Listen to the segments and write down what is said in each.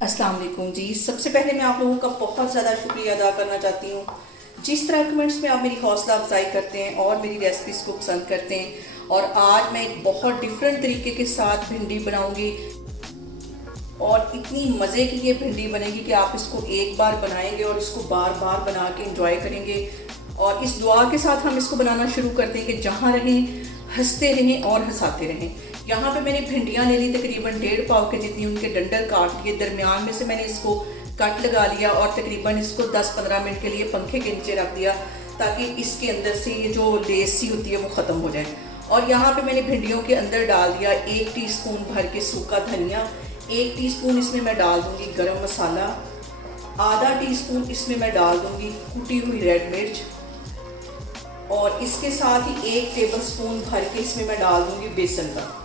अस्सलाम वालेकुम जी। सबसे पहले मैं आप लोगों का बहुत ज़्यादा शुक्रिया अदा करना चाहती हूँ। जिस तरह कमेंट्स में आप मेरी हौसला अफजाई करते हैं और मेरी रेसिपीज़ को पसंद करते हैं। और आज मैं एक बहुत डिफरेंट तरीके के साथ भिंडी बनाऊंगी और इतनी मज़े की ये भिंडी बनेगी कि आप इसको एक बार बनाएंगे और इसको बार बार बना के इंजॉय करेंगे। और इस दुआ के साथ हम इसको बनाना शुरू करते हैं कि जहाँ रहें हंसते रहें और हंसाते रहें। यहाँ पे मैंने भिंडियाँ ले ली, तकरीबन 1.5 पाव के जितनी, उनके डंडल काट लिए, दरमियान में से मैंने इसको कट लगा लिया और तकरीबन इसको 10-15 मिनट के लिए पंखे के नीचे रख दिया ताकि इसके अंदर से ये जो लेस सी होती है वो ख़त्म हो जाए। और यहाँ पे मैंने भिंडियों के अंदर डाल दिया 1 टीस्पून भर के सूखा धनिया, 1 टीस्पून इसमें मैं डाल दूँगी गरम मसाला, आधा टीस्पून इसमें मैं डाल दूँगी कुटी हुई रेड मिर्च और इसके साथ ही 1 टेबलस्पून भर के इसमें मैं डाल दूँगी बेसन का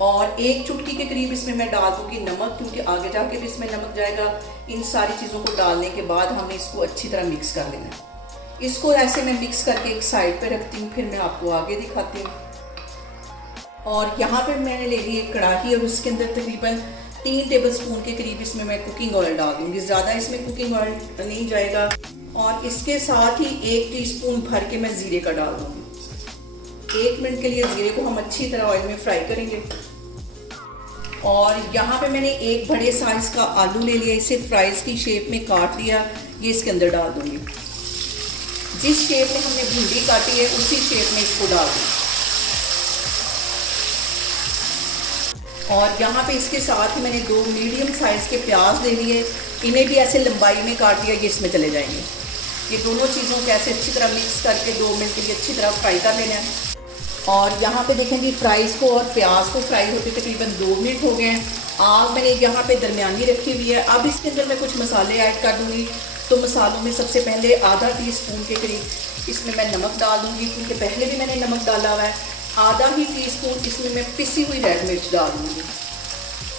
और 1 चुटकी के करीब इसमें मैं डाल दूँगी नमक, क्योंकि आगे जाके भी इसमें नमक जाएगा। इन सारी चीज़ों को डालने के बाद हमने इसको अच्छी तरह मिक्स कर लेना है। इसको ऐसे मैं मिक्स करके एक साइड पे रखती हूँ, फिर मैं आपको आगे दिखाती हूँ। और यहाँ पे मैंने ले ली एक कढ़ाई और उसके अंदर तकरीबन 3 टेबलस्पून के करीब इसमें मैं कुकिंग ऑयल डाल दूँगी। ज़्यादा इसमें कुकिंग ऑयल नहीं जाएगा। और इसके साथ ही 1 टीस्पून भर के मैं ज़ीरे का डाल दूँगी। 1 मिनट के लिए ज़ीरे को हम अच्छी तरह ऑयल में फ्राई करेंगे। और यहाँ पे मैंने एक बड़े साइज़ का आलू ले लिया, इसे फ्राइज़ की शेप में काट लिया, ये इसके अंदर डाल दूँगी। जिस शेप में हमने भिंडी काटी है उसी शेप में इसको डाल दूँगी। और यहाँ पे इसके साथ ही मैंने 2 मीडियम साइज़ के प्याज ले लिए, इन्हें भी ऐसे लंबाई में काट लिया, ये इसमें चले जाएंगे। ये दोनों चीज़ों को ऐसे अच्छी तरह मिक्स करके 2 मिनट के लिए अच्छी तरह फ्राई कर लेना है। और यहाँ पे देखें जी, फ्राइज़ को और प्याज को फ्राई होते तकरीबन 2 मिनट हो गए हैं। आग मैंने यहाँ पे दरमियानी रखी हुई है। अब इसके अंदर मैं कुछ मसाले ऐड कर दूँगी। तो मसालों में सबसे पहले आधा टीस्पून के करीब इसमें मैं नमक डाल दूँगी, क्योंकि पहले भी मैंने नमक डाला हुआ है। आधा ही टीस्पून इसमें मैं पिसी हुई रेड मिर्च डाल दूँगी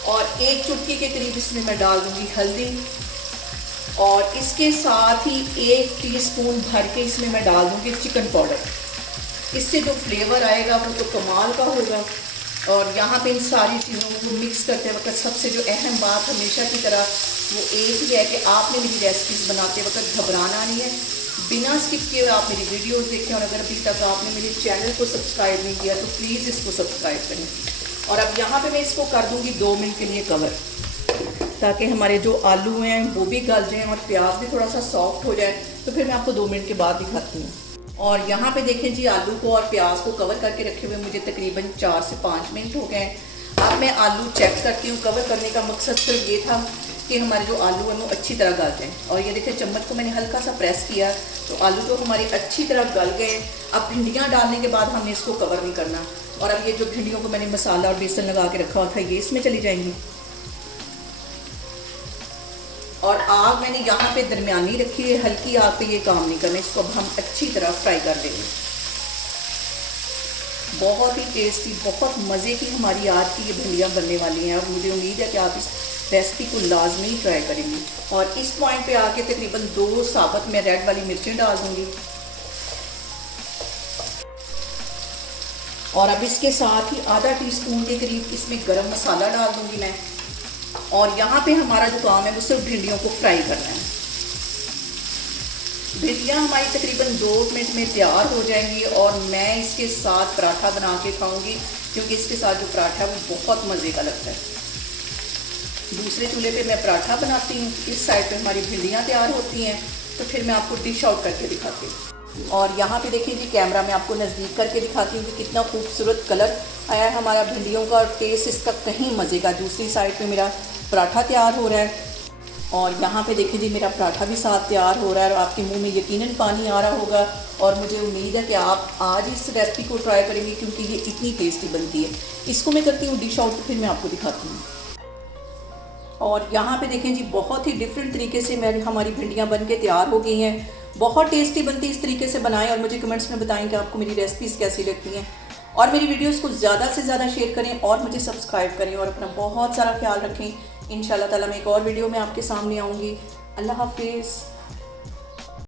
और 1 चुटकी के करीब इसमें मैं डाल दूँगी हल्दी। और इसके साथ ही 1 टीस्पून भर के इसमें मैं डाल दूँगी चिकन पाउडर। इससे जो फ्लेवर आएगा वो तो कमाल का होगा। और यहाँ पे इन सारी चीज़ों को मिक्स करते वक्त सबसे जो अहम बात हमेशा की तरह वो एक ही है कि आपने मेरी रेसिपीज़ बनाते वक्त घबराना नहीं है। बिना स्किप किए आप मेरी वीडियोस देखें। और अगर अभी तक आपने मेरे चैनल को सब्सक्राइब नहीं किया तो प्लीज़ इसको सब्सक्राइब करें। और अब यहाँ पे मैं इसको कर दूँगी 2 मिनट के लिए कवर, ताकि हमारे जो आलू हैं वो भी गल जाएँ और प्याज भी थोड़ा सा सॉफ्ट हो जाए। तो फिर मैं आपको 2 मिनट के बाद दिखाती हूँ। और यहाँ पे देखें जी, आलू को और प्याज को कवर करके रखे हुए मुझे तकरीबन 4 से 5 मिनट हो गए हैं। अब मैं आलू चेक करती हूँ। कवर करने का मकसद सिर्फ ये था कि हमारे जो आलू हैं वो अच्छी तरह गल जाएँ। और ये देखें, चम्मच को मैंने हल्का सा प्रेस किया तो आलू तो हमारे अच्छी तरह गल गए। अब भिंडियाँ डालने के बाद हमने इसको कवर नहीं करना। और अब ये जो भिंडियों को मैंने मसाला और बेसन लगा के रखा हुआ था ये इसमें चली जाएंगी। और आग मैंने यहाँ पे दरमियानी रखी है, हल्की आग पे ये काम नहीं करना। इसको अब हम अच्छी तरह फ्राई कर लेंगे। बहुत ही टेस्टी, बहुत मज़े की हमारी आज की ये भिंडियाँ बनने वाली हैं और मुझे उम्मीद है कि आप इस रेसिपी को लाजमी ट्राई करेंगे। और इस पॉइंट पे आके तकरीबन 2 साबुत मैं रेड वाली मिर्चें डाल दूँगी। और अब इसके साथ ही आधा टीस्पून के करीब इसमें गरम मसाला डाल दूँगी मैं। और यहाँ पे हमारा जो काम है वो सिर्फ भिंडियों को फ्राई करना है। भिंडियाँ हमारी तकरीबन 2 मिनट में तैयार हो जाएंगी और मैं इसके साथ पराठा बना के खाऊंगी, क्योंकि इसके साथ जो पराठा है वो बहुत मज़े का लगता है। दूसरे चूल्हे पे मैं पराठा बनाती हूँ, इस साइड पे हमारी भिंडियाँ तैयार होती हैं। तो फिर मैं आपको डिश आउट करके दिखाती हूँ। और यहाँ पे देखिए जी, कैमरा में आपको नज़दीक करके दिखाती हूँ कि कितना खूबसूरत कलर आया है हमारा भिंडियों का। और टेस्ट इसका कहीं मज़े का। दूसरी साइड पे मेरा पराठा तैयार हो रहा है और यहाँ पे देखिए जी, मेरा पराठा भी साथ तैयार हो रहा है और आपके मुंह में यकीनन पानी आ रहा होगा। और मुझे उम्मीद है कि आप आज इस रेसिपी को ट्राई करेंगे, क्योंकि ये इतनी टेस्टी बनती है। इसको मैं करती हूँ डिश आउट, तो फिर मैं आपको दिखाती हूँ। और यहाँ पे देखें जी, बहुत ही डिफरेंट तरीके से हमारी भिंडियाँ बन के तैयार हो गई हैं। बहुत टेस्टी बनती है। इस तरीके से बनाएं और मुझे कमेंट्स में बताएं कि आपको मेरी रेसिपीज़ कैसी लगती हैं। और मेरी वीडियोस को ज़्यादा से ज़्यादा शेयर करें और मुझे सब्सक्राइब करें और अपना बहुत सारा ख्याल रखें। इंशाल्लाह ताला मैं एक और वीडियो में आपके सामने आऊँगी। अल्लाह हाफिज़।